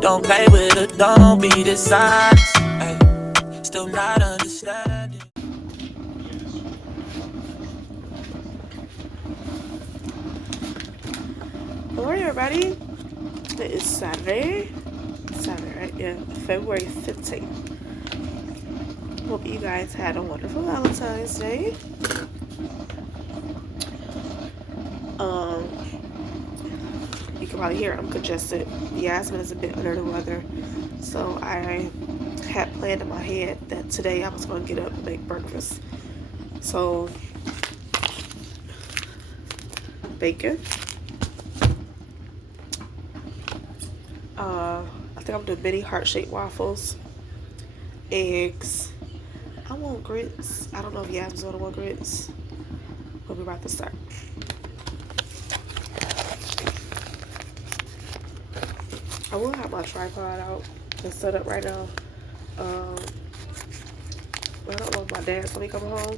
Don't play with it, don't be dishonest. Ay, still not understanding. Good morning, everybody. It is Saturday. Saturday, right? Yeah, February 15th. Hope you guys had a wonderful Valentine's Day. You can probably hear I'm congested. Yasmin is a bit under the weather, so I had planned in my head that today I was going to get up and make breakfast. So, bacon. I think I'm doing mini heart-shaped waffles, eggs. I want grits. I don't know if Yasmin's gonna want grits, but we're about to start. I will have my tripod out and set up right now. I don't know if my dad's gonna be coming home.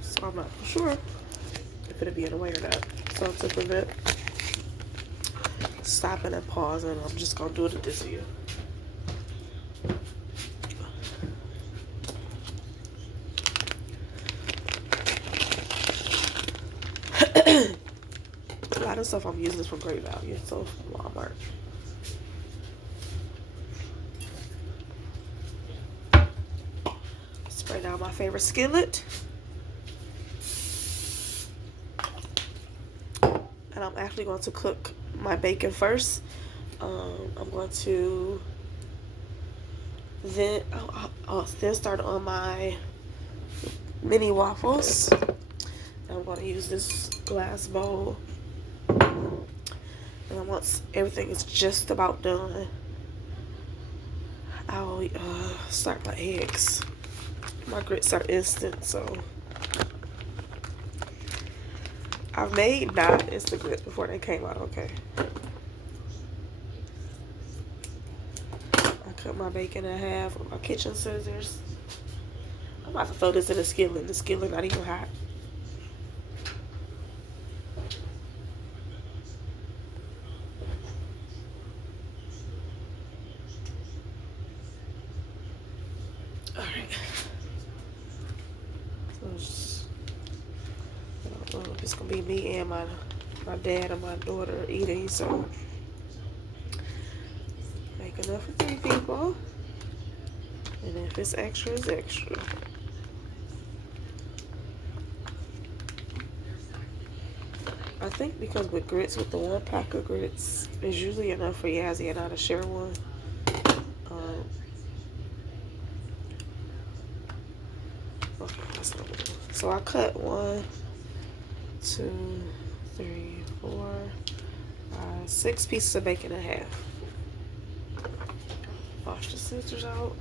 So I'm not sure if it'll be in the way or not. So to prevent stopping and pausing, I'm just gonna do it at this view. A lot of stuff I'm using is from Great Value, so from Walmart. Spray down my favorite skillet. And I'm actually going to cook my bacon first. I'm going to then start on my mini waffles. And I'm going to use this glass bowl. And then once everything is just about done, I'll start my eggs. My grits are instant, so I've made non-instant grits before they came out okay. I cut my bacon in half with my kitchen scissors. I'm about to throw this in the skillet. The skillet not even hot. Alright. So I don't know if it's gonna be me and my dad and my daughter eating, so make enough for 3 people. And if it's extra, it's extra. I think because with grits, with the 1 pack of grits, it's usually enough for Yazzie and I to share one. Okay, that's not good. So I cut 1, 2, 3, 4, 5, 6 pieces of bacon in half. Wash the scissors out.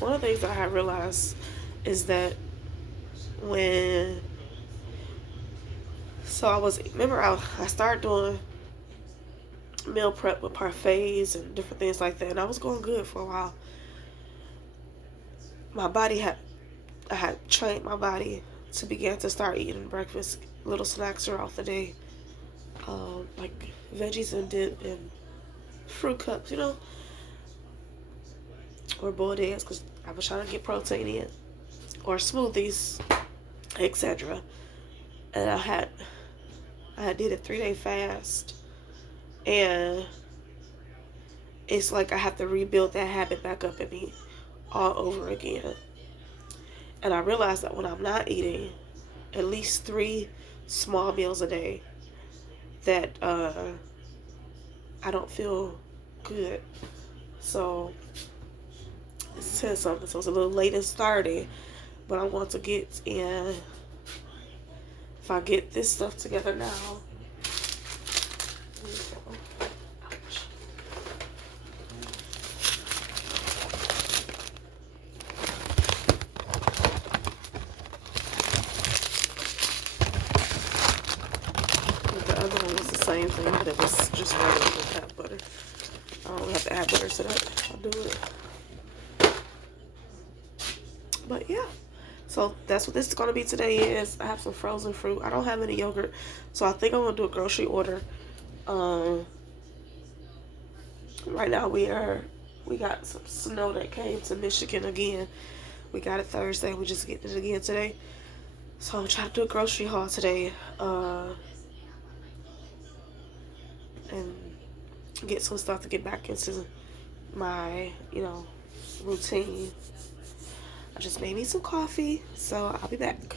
One of the things that I realized is that I started doing meal prep with parfaits and different things like that, and I was going good for a while. I had trained my body to begin to start eating breakfast, little snacks throughout the day, like veggies and dip and fruit cups, or boiled eggs, because I was trying to get protein in, or smoothies, etc. And I had did a 3-day fast, and it's like I have to rebuild that habit back up in me all over again. And I realized that when I'm not eating at least 3 small meals a day, that I don't feel good. So it's 10 something, so it's a little late in starting, but I want to get in. If I get this stuff together now, the other one was the same thing, but it was just regular with tap butter. to add butter to that. I'll do it. But yeah. So that's what this is going to be today is. I have some frozen fruit. I don't have any yogurt. So I think I'm going to do a grocery order. Right now we got some snow that came to Michigan again. We got it Thursday. We just getting it again today. So I'm trying to do a grocery haul today. And get some stuff to get back into my, routine. I just made me some coffee, so I'll be back.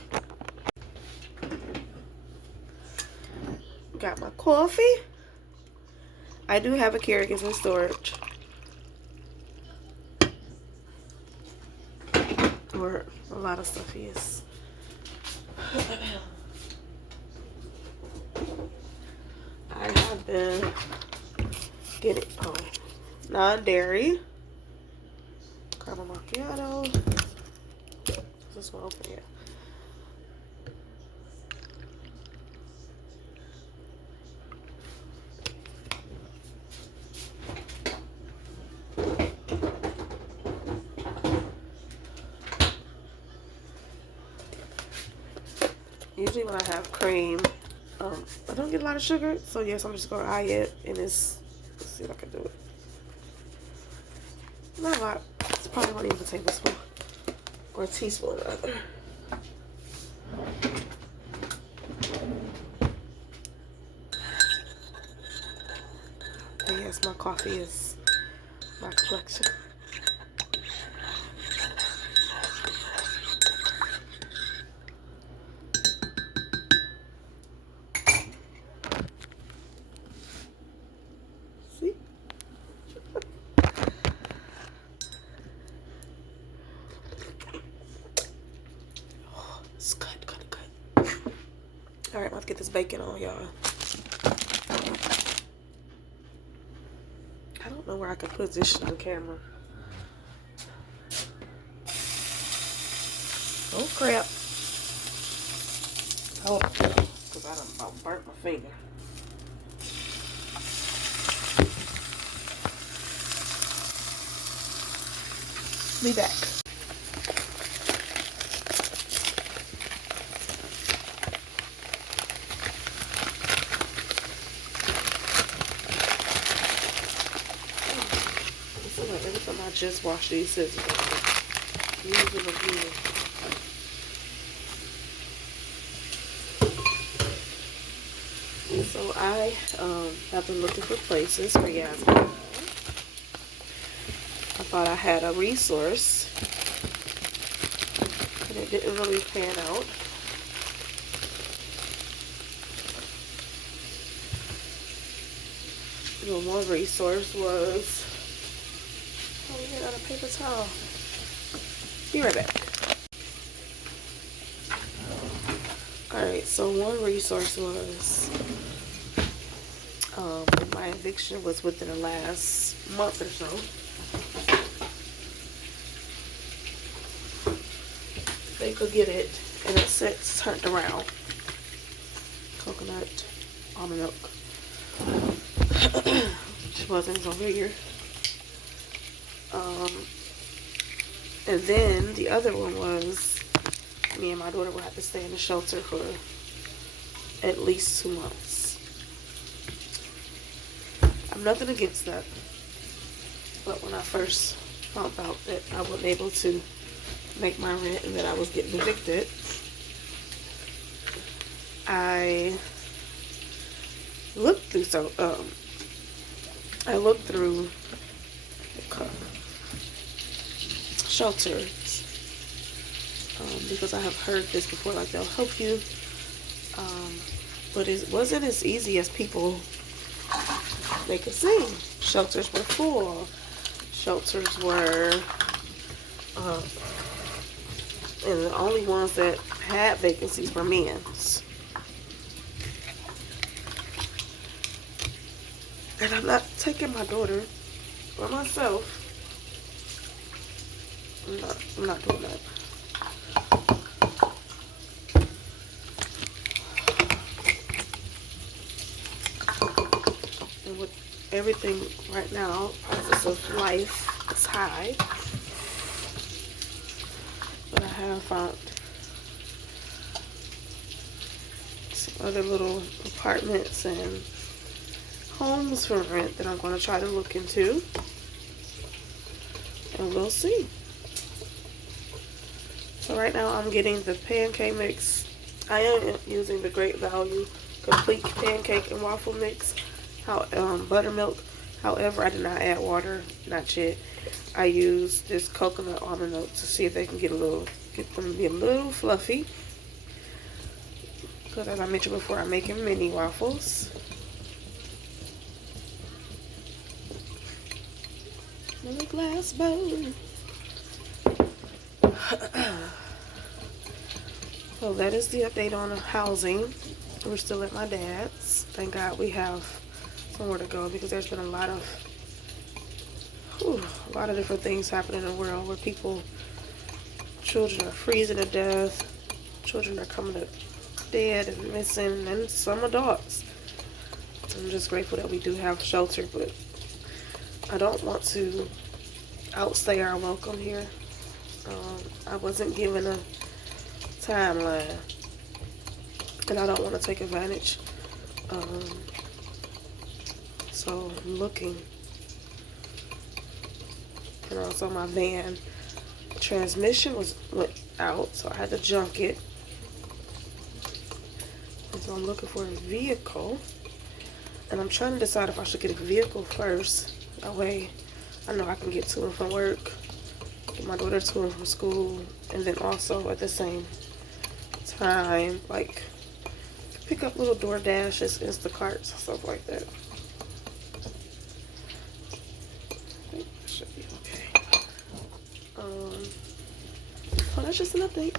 Got my coffee. I do have a Kerrigan's in storage. Where a lot of stuff is. I have been getting non-dairy caramel macchiato. Is this one open here? Usually when I have cream, I don't get a lot of sugar, so yes, I'm just gonna eye it, and let's see if I can do it. Not a lot. It's probably not even a tablespoon or a teaspoon rather. And yes, my coffee is my collection. It's good. Alright, let's get this bacon on, y'all. I don't know where I can position the camera. Oh, crap. Oh, because I done about burnt my finger. Be back. Every time I just wash these scissors, use them again. So I have been looking for places for Yazz and I. I thought I had a resource, and it didn't really pan out. One resource was, we ran out of paper towel. Be right back. Alright, so one resource was, my eviction was within the last month or so. They could get it, and it sits turned around. Coconut almond milk. Which wasn't over here. And then the other one was me and my daughter would have to stay in the shelter for at least 2 months. I'm nothing against that. But when I first found out that I wasn't able to make my rent and that I was getting evicted, I looked through shelters, because I have heard this before, like they'll help you, but it wasn't as easy as people make it seem. Shelters were full. Shelters were, and the only ones that had vacancies were men's. And I'm not taking my daughter or myself. I'm not doing that. And with everything right now, prices of life is high. But I have found some other little apartments and homes for rent that I'm going to try to look into. And we'll see. So right now I'm getting the pancake mix. I am using the Great Value complete pancake and waffle mix. Buttermilk. However, I did not add water, not yet. I used this coconut almond milk to see if they can get them to be a little fluffy. Because as I mentioned before, I'm making mini waffles. Another glass bowl. So that is the update on the housing. We're still at my dad's. Thank God we have somewhere to go because there's been a lot of different things happening in the world where children are freezing to death, children are coming up dead and missing, and some adults. I'm just grateful that we do have shelter, but I don't want to outstay our welcome here. I wasn't given a timeline, and I don't want to take advantage. So I'm looking. And also my van transmission went out, so I had to junk it. And so I'm looking for a vehicle. And I'm trying to decide if I should get a vehicle first. That way I know I can get to and from work, get my daughter to and from school, and then also at the same time, like, pick up little DoorDashes, Instacarts, stuff like that. I think that should be okay. So that's just an update.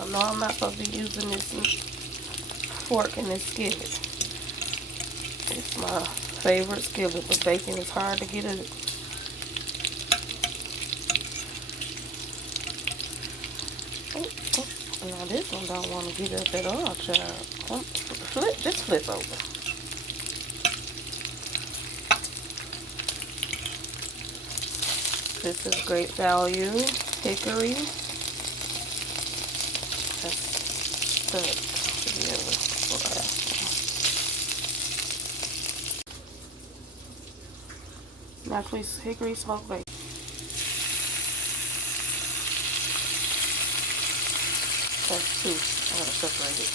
I know I'm not supposed to be using this fork and this skillet. It's my favorite skillet, but bacon is hard to get it. Now this one don't want to get up at all, child. Just flip over. This is Great Value hickory. That's stuck together. Naturally hickory smoked bacon. That's two. I gotta separate it.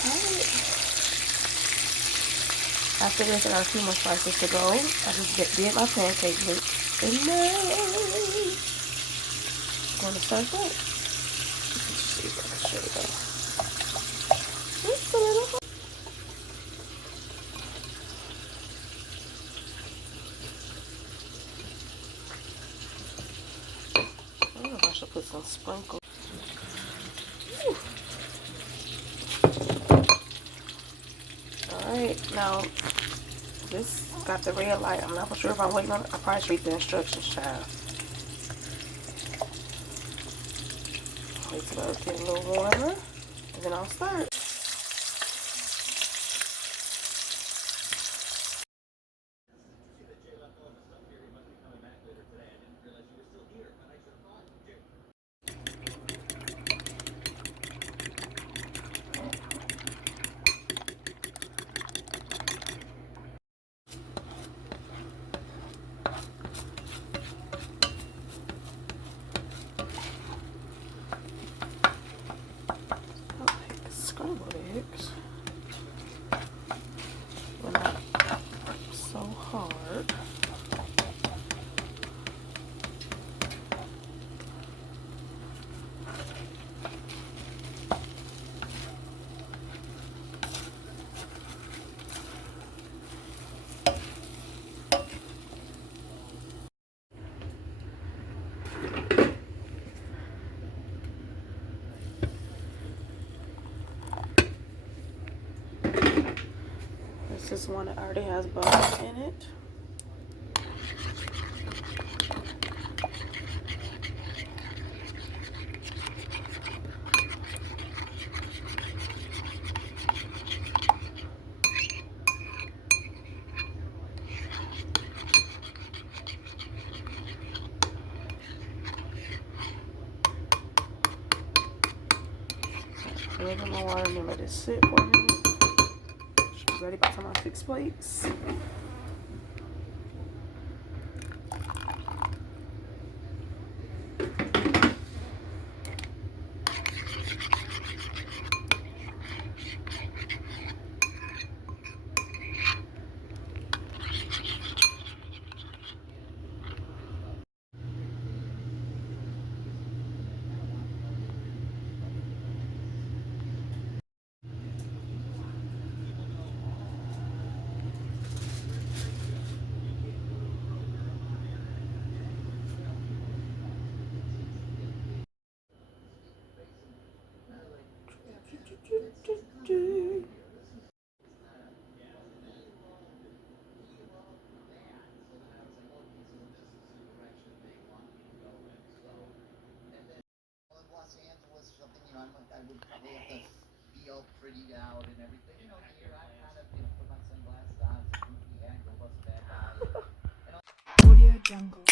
Alright. After this, I got a few more slices to go. I just did my pancake mix. And now I'm gonna start that. Let's see if I can show you that. It's a little hot. I don't know if I should put some sprinkles. Alright, now this got the red light. I'm not sure if I'm waiting on it. I probably should read the instructions, child. Wait till it get a little warmer, and then I'll start. Scrambled eggs. They're not so hard. This is one that already has butter in it. my water and then let it sit for me. Should be ready by the time I fix plates. I would probably have to be all prettied out and everything. You know, here I kind of, put my sunglasses on, some goofy hat, go bust a bad guy. Audio Jungle.